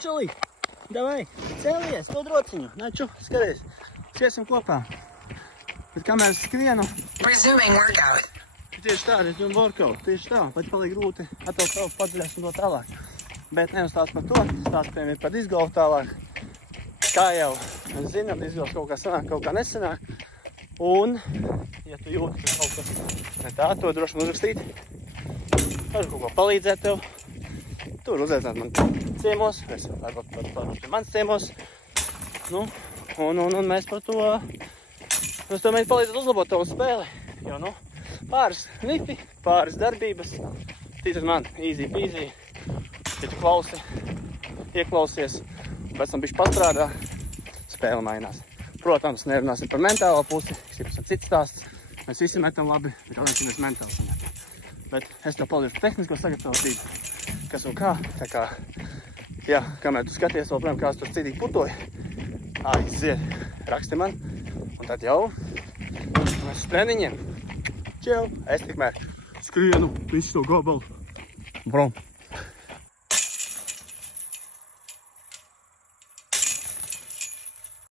Čulī, davai, cēlies, to drociņu. Naču, skaties, skriesim kopā. Bet kamēr es skrienu... Resuming workout. Tieši tā, resume workout, tieši tā. Pat paliek grūti atvēl savu padziļās un to tālāk. Bet neuzstāst par to, stāst piemēram par disgolfu tālāk. Kā jau mēs zinām, disgolfs kaut kā sanāk, kaut kā nesanāk. Un, ja tu jūti, ka kaut kas ne tā, to droši man uzrakstīt. Varu kaut ko palīdzēt tev. Tur uzaicināt man ciemos, es varbūt pie manas ciemos. Nu, un mēs par to, mēs to mēģinām palīdzēt uzlabot tavu spēli. Jo, nu, pāris nifi, pāris darbības. Tīcat man, easy peasy. Ja tu klausi, ieklausies, pēc tam bišķi pastrādā, spēle mainās. Protams, nerunāsim par mentālo pusi, kas ir cits stāsts. Mēs visi metam labi, bet galvenais, ka mēs mentāli sametam. Bet es tev palīdzu par tehnisko sagatavotību, kas un kā. Tā kā, jā, kamēr tu skaties vēl, protams, kāds tur citīgi putoja, aiziet, raksti man, un tad jau mēs uz treniņiem. Čau, es tikmēr skrienu visu to gabalu. Brom.